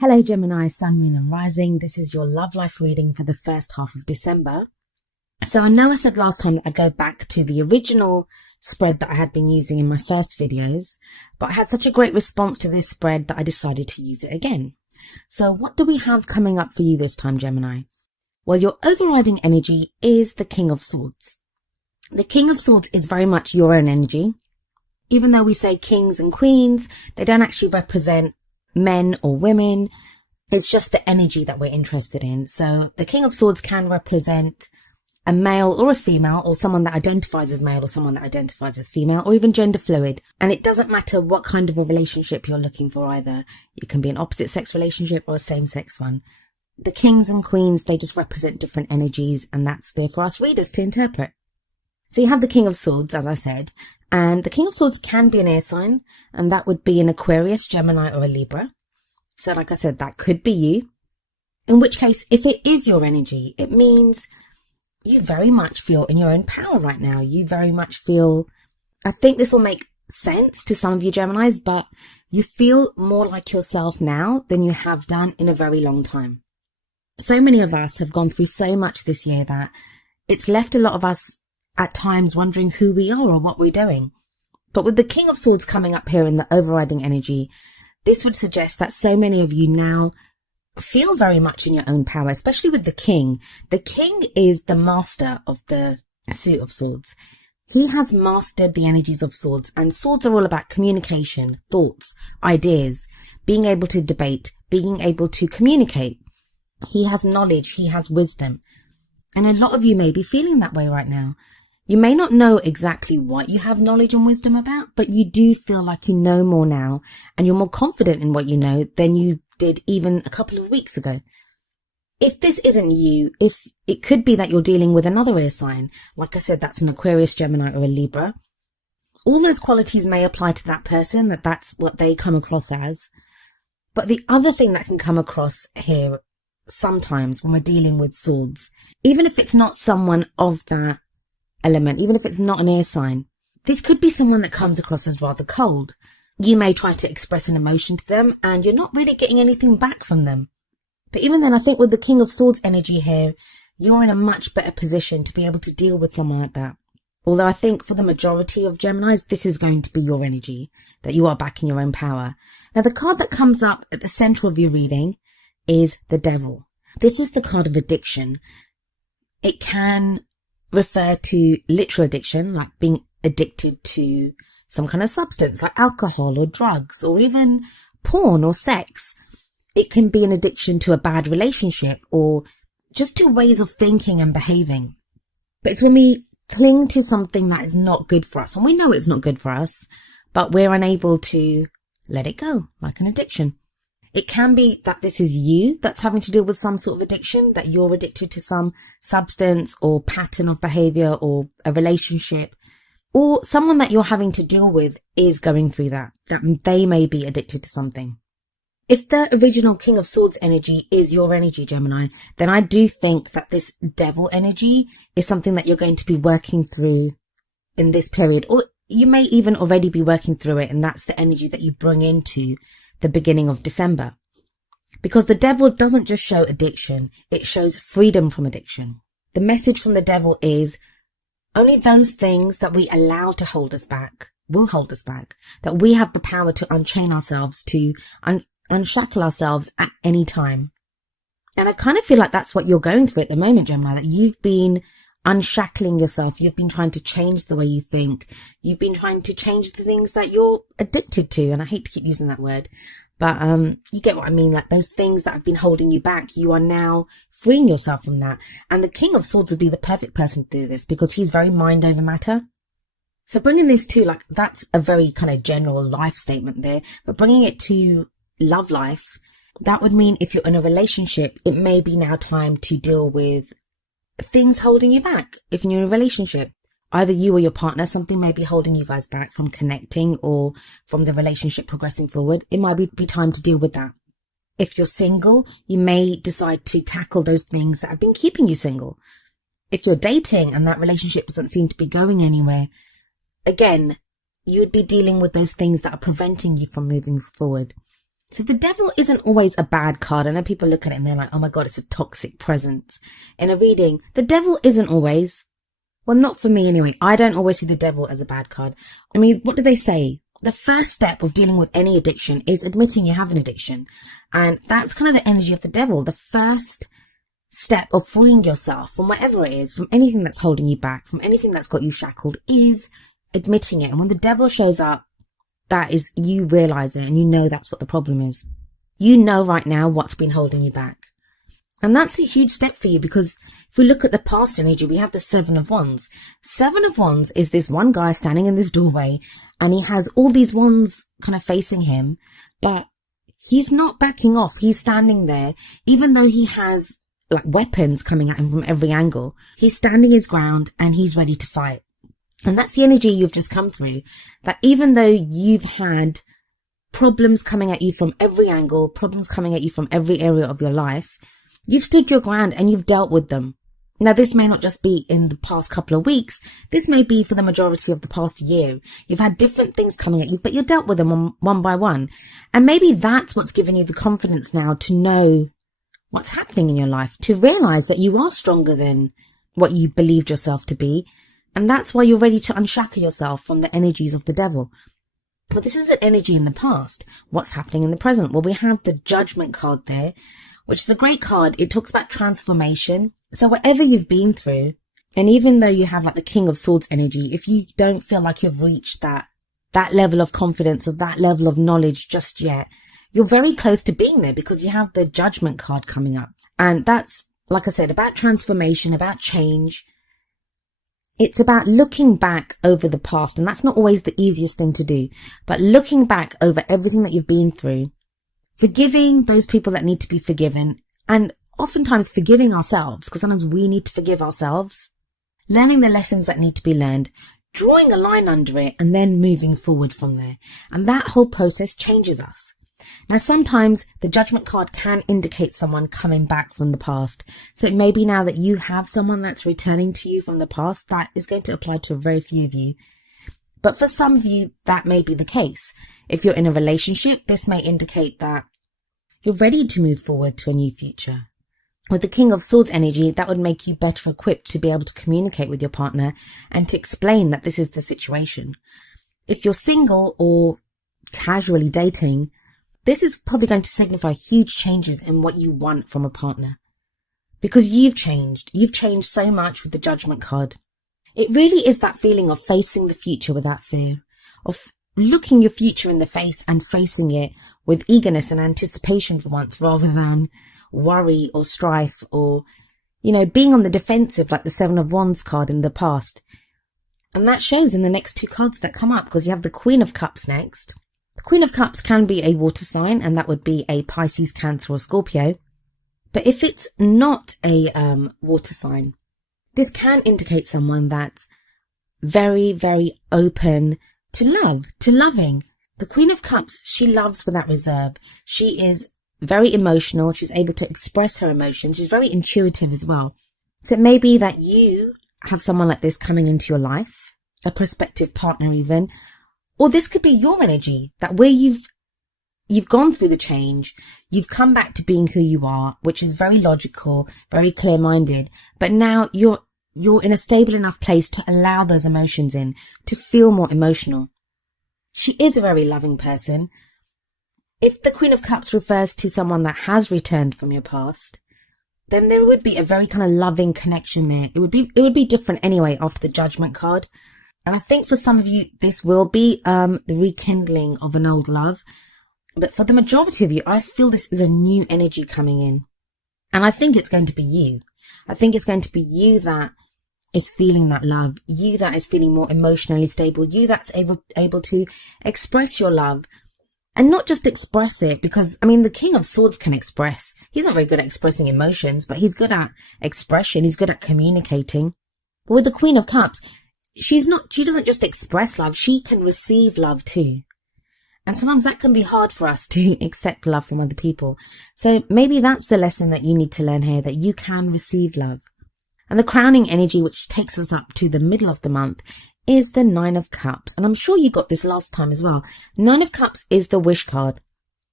Hello Gemini, Sun, Moon and Rising. This is your love life reading for the first half of December. So I know I said last time that I'd go back to the original spread that I had been using in my first videos, but I had such a great response to this spread that I decided to use it again. So what do we have coming up for you this time, Gemini? Well, your overriding energy is the King of Swords. The King of Swords is very much your own energy. Even though we say kings and queens, they don't actually represent men or women. It's just the energy that we're interested in. So the King of Swords can represent a male or a female, or someone that identifies as male or someone that identifies as female, or even gender fluid. And it doesn't matter what kind of a relationship you're looking for either. It can be an opposite sex relationship or a same sex one. The kings and queens, they just represent different energies, and that's there for us readers to interpret. So you have the King of Swords, as I said, and the King of Swords can be an air sign, and that would be an Aquarius, Gemini or a Libra. So like I said, that could be you. In which case, if it is your energy, it means you very much feel in your own power right now. You very much feel, I think this will make sense to some of you Geminis, but you feel more like yourself now than you have done in a very long time. So many of us have gone through so much this year that it's left a lot of us at times wondering who we are or what we're doing. But with the King of Swords coming up here in the overriding energy, this would suggest that so many of you now feel very much in your own power, especially with the King. The King is the master of the suit of swords. He has mastered the energies of swords, and swords are all about communication, thoughts, ideas, being able to debate, being able to communicate. He has knowledge, he has wisdom. And a lot of you may be feeling that way right now. You may not know exactly what you have knowledge and wisdom about, but you do feel like you know more now, and you're more confident in what you know than you did even a couple of weeks ago. If this isn't you, if it could be that you're dealing with another air sign, like I said, that's an Aquarius, Gemini or a Libra. All those qualities may apply to that person, that's what they come across as. But the other thing that can come across here sometimes when we're dealing with swords, even if it's not someone of that element, even if it's not an air sign, this could be someone that comes across as rather cold. You may try to express an emotion to them and you're not really getting anything back from them. But even then, I think with the King of Swords energy here, you're in a much better position to be able to deal with someone like that. Although I think for the majority of Geminis, this is going to be your energy, that you are back in your own power. Now, the card that comes up at the center of your reading is the Devil. This is the card of addiction. It can refer to literal addiction, like being addicted to some kind of substance like alcohol or drugs or even porn or sex. It can be an addiction to a bad relationship or just to ways of thinking and behaving. But it's when we cling to something that is not good for us, and we know it's not good for us, but we're unable to let it go, like an addiction. It can be that this is you that's having to deal with some sort of addiction, that you're addicted to some substance or pattern of behavior or a relationship, or someone that you're having to deal with is going through that they may be addicted to something. If the original King of Swords energy is your energy, Gemini, then I do think that this Devil energy is something that you're going to be working through in this period, or you may even already be working through it, and that's the energy that you bring into the beginning of December. Because the Devil doesn't just show addiction, it shows freedom from addiction. The message from the Devil is only those things that we allow to hold us back will hold us back, that we have the power to unchain ourselves, to unshackle ourselves at any time. And I kind of feel like that's what you're going through at the moment, Gemini, that you've been unshackling yourself. You've been trying to change the way you think. You've been trying to change the things that you're addicted to. And I hate to keep using that word, but you get what I mean. Like those things that have been holding you back, you are now freeing yourself from that. And the King of Swords would be the perfect person to do this because he's very mind over matter. So bringing this to, like, that's a very kind of general life statement there, but bringing it to love life, that would mean if you're in a relationship, it may be now time to deal with things holding you back. If you're in a relationship, either you or your partner, something may be holding you guys back from connecting or from the relationship progressing forward. It might be time to deal with that. If you're single, you may decide to tackle those things that have been keeping you single. If you're dating and that relationship doesn't seem to be going anywhere, again, you would be dealing with those things that are preventing you from moving forward. So the devil isn't always a bad card. I know people look at it and they're like, oh my God, it's a toxic presence. In a reading, the devil isn't always, well, not for me anyway. I don't always see the devil as a bad card. I mean, what do they say? The first step of dealing with any addiction is admitting you have an addiction. And that's kind of the energy of the devil. The first step of freeing yourself from whatever it is, from anything that's holding you back, from anything that's got you shackled, is admitting it. And when the devil shows up, that is, you realize it and you know that's what the problem is. You know right now what's been holding you back. And that's a huge step for you, because if we look at the past energy, we have the Seven of Wands. Seven of Wands is this one guy standing in this doorway and he has all these wands kind of facing him, but he's not backing off. He's standing there, even though he has like weapons coming at him from every angle. He's standing his ground and he's ready to fight. And that's the energy you've just come through, that even though you've had problems coming at you from every angle, problems coming at you from every area of your life, you've stood your ground and you've dealt with them. Now, this may not just be in the past couple of weeks. This may be for the majority of the past year. You've had different things coming at you, but you dealt with them one by one. And maybe that's what's given you the confidence now to know what's happening in your life, to realize that you are stronger than what you believed yourself to be. And that's why you're ready to unshackle yourself from the energies of the devil. But this is an energy in the past. What's happening in the present? Well, we have the Judgment card there, which is a great card. It talks about transformation. So whatever you've been through, and even though you have like the King of Swords energy, if you don't feel like you've reached that level of confidence or that level of knowledge just yet, you're very close to being there, because you have the Judgment card coming up. And that's, like I said, about transformation, about change. It's about looking back over the past, and that's not always the easiest thing to do, but looking back over everything that you've been through, forgiving those people that need to be forgiven, and oftentimes forgiving ourselves, because sometimes we need to forgive ourselves, learning the lessons that need to be learned, drawing a line under it, and then moving forward from there. And that whole process changes us. Now, sometimes the Judgment card can indicate someone coming back from the past. So it may be now that you have someone that's returning to you from the past. That is going to apply to a very few of you. But for some of you, that may be the case. If you're in a relationship, this may indicate that you're ready to move forward to a new future. With the King of Swords energy, that would make you better equipped to be able to communicate with your partner and to explain that this is the situation. If you're single or casually dating, this is probably going to signify huge changes in what you want from a partner, because you've changed. You've changed so much with the Judgment card. It really is that feeling of facing the future without fear, of looking your future in the face and facing it with eagerness and anticipation for once, rather than worry or strife or, being on the defensive like the Seven of Wands card in the past. And that shows in the next two cards that come up, because you have the Queen of Cups next. The Queen of Cups can be a water sign, and that would be a Pisces, Cancer or Scorpio. But if it's not a water sign, this can indicate someone that's very, very open to love, to loving. The Queen of Cups, she loves without reserve. She is very emotional. She's able to express her emotions. She's very intuitive as well. So it may be that you have someone like this coming into your life, a prospective partner even, or this could be your energy, that where you've gone through the change, you've come back to being who you are, which is very logical, very clear-minded, but now you're in a stable enough place to allow those emotions in, to feel more emotional. She is a very loving person. If the Queen of Cups refers to someone that has returned from your past, then there would be a very kind of loving connection there. It would be different anyway after the Judgment card. And I think for some of you, this will be the rekindling of an old love. But for the majority of you, I feel this is a new energy coming in. And I think it's going to be you. I think it's going to be you that is feeling that love. You that is feeling more emotionally stable. You that's able to express your love. And not just express it, because, the King of Swords can express. He's not very good at expressing emotions, but he's good at expression. He's good at communicating. But with the Queen of Cups, she doesn't just express love, she can receive love too. And sometimes that can be hard for us to accept love from other people. So maybe that's the lesson that you need to learn here, that you can receive love. And the crowning energy, which takes us up to the middle of the month, is the Nine of Cups. And I'm sure you got this last time as well. Nine of Cups is the wish card.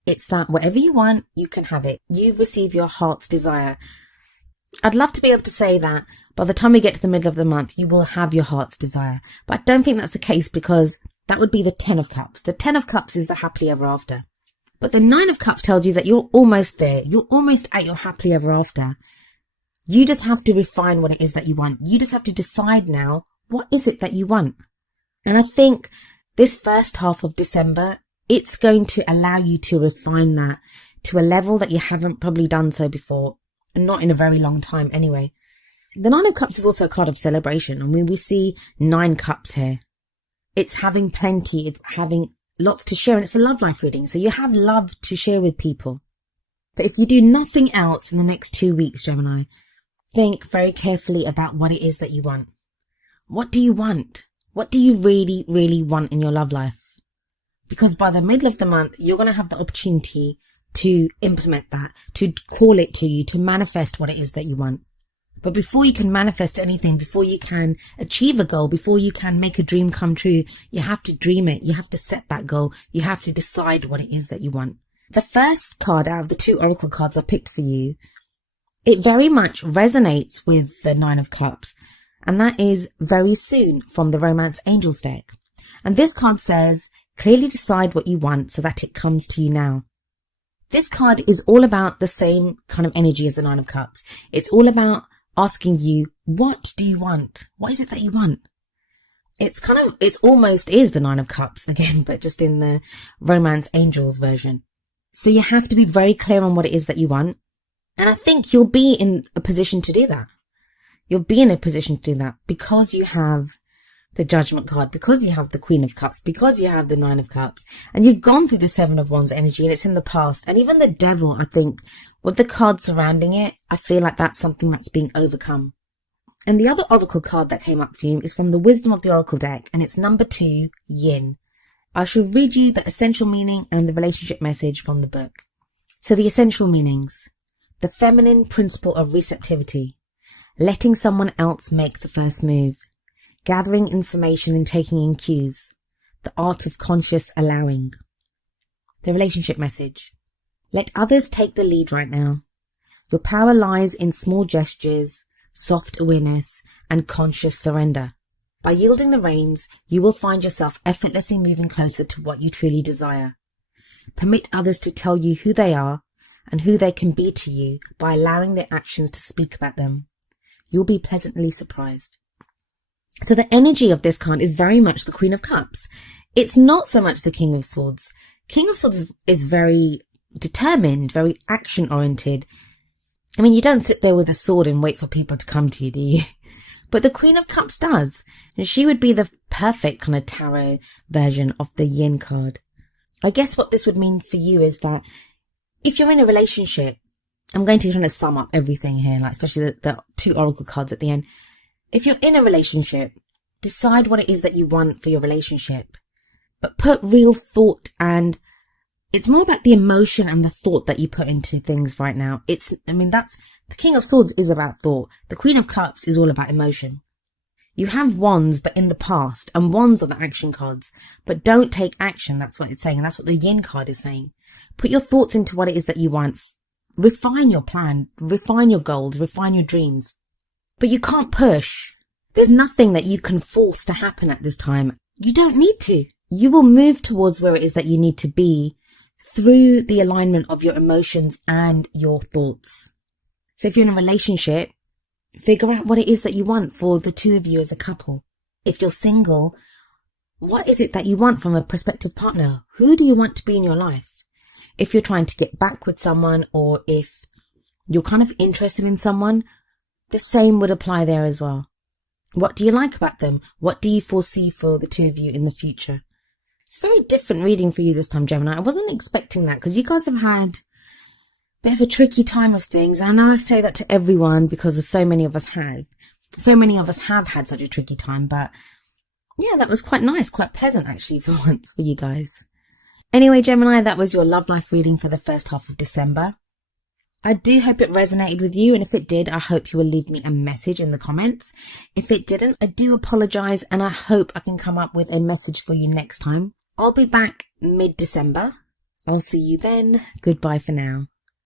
It's that whatever you want, you can have it. You've received your heart's desire. I'd love to be able to say that by the time we get to the middle of the month, you will have your heart's desire. But I don't think that's the case, because that would be the 10 of Cups. The 10 of Cups is the happily ever after. But the 9 of Cups tells you that you're almost there. You're almost at your happily ever after. You just have to refine what it is that you want. You just have to decide now, what is it that you want? And I think this first half of December, it's going to allow you to refine that to a level that you haven't probably done so before, and not in a very long time anyway. The 9 of Cups is also a card of celebration. I mean, we see 9 cups here. It's having plenty. It's having lots to share, and it's a love life reading. So you have love to share with people. But if you do nothing else in the next 2 weeks, Gemini, think very carefully about what it is that you want. What do you want? What do you really, really want in your love life? Because by the middle of the month, you're going to have the opportunity to implement that, to call it to you, to manifest what it is that you want. But before you can manifest anything, before you can achieve a goal, before you can make a dream come true, you have to dream it. You have to set that goal. You have to decide what it is that you want. The first card out of the 2 oracle cards I picked for you, it very much resonates with the 9 of Cups. And that is very soon from the Romance Angels deck. And this card says, clearly decide what you want so that it comes to you now. This card is all about the same kind of energy as the 9 of Cups. It's all about asking you, what do you want? What is it that you want? It's almost is the 9 of Cups again, but just in the Romance Angels version. So you have to be very clear on what it is that you want. And I think you'll be in a position to do that. You'll be in a position to do that because you have the Judgment card, because you have the Queen of Cups, because you have the 9 of Cups, and you've gone through the 7 of Wands energy, and it's in the past. And even the Devil, I think, with the cards surrounding it, I feel like that's something that's being overcome. And the other oracle card that came up for you is from the Wisdom of the Oracle deck, and it's number 2, Yin. I shall read you the essential meaning and the relationship message from the book. So the essential meanings: the feminine principle of receptivity, letting someone else make the first move, gathering information and taking in cues, the art of conscious allowing. The relationship message: let others take the lead right now. Your power lies in small gestures, soft awareness, and conscious surrender. By yielding the reins, you will find yourself effortlessly moving closer to what you truly desire. Permit others to tell you who they are and who they can be to you by allowing their actions to speak about them. You'll be pleasantly surprised. So the energy of this card is very much the Queen of Cups. It's not so much the King of Swords. King of Swords is very determined, very action-oriented. I mean, you don't sit there with a sword and wait for people to come to you, do you? But the Queen of Cups does. And she would be the perfect kind of tarot version of the Yin card. I guess what this would mean for you is that if you're in a relationship, I'm going to kind of sum up everything here, like especially the 2 oracle cards at the end. If you're in a relationship, decide what it is that you want for your relationship, but put real thought, and it's more about the emotion and the thought that you put into things right now. That's the King of Swords is about thought. The Queen of Cups is all about emotion. You have wands, but in the past, and wands are the action cards, but don't take action. That's what it's saying. And that's what the Yin card is saying. Put your thoughts into what it is that you want. Refine your plan, refine your goals, refine your dreams. But you can't push. There's nothing that you can force to happen at this time. You don't need to. You will move towards where it is that you need to be through the alignment of your emotions and your thoughts. So if you're in a relationship, figure out what it is that you want for the 2 of you as a couple. If you're single, what is it that you want from a prospective partner? Who do you want to be in your life? If you're trying to get back with someone, or if you're kind of interested in someone, the same would apply there as well. What do you like about them? What do you foresee for the 2 of you in the future? It's a very different reading for you this time, Gemini. I wasn't expecting that because you guys have had a bit of a tricky time of things. And I know I say that to everyone because so many of us have. So many of us have had such a tricky time. But yeah, that was quite nice, quite pleasant actually for once for you guys. Anyway, Gemini, that was your love life reading for the first half of December. I do hope it resonated with you, and if it did, I hope you will leave me a message in the comments. If it didn't, I do apologise, and I hope I can come up with a message for you next time. I'll be back mid-December. I'll see you then. Goodbye for now.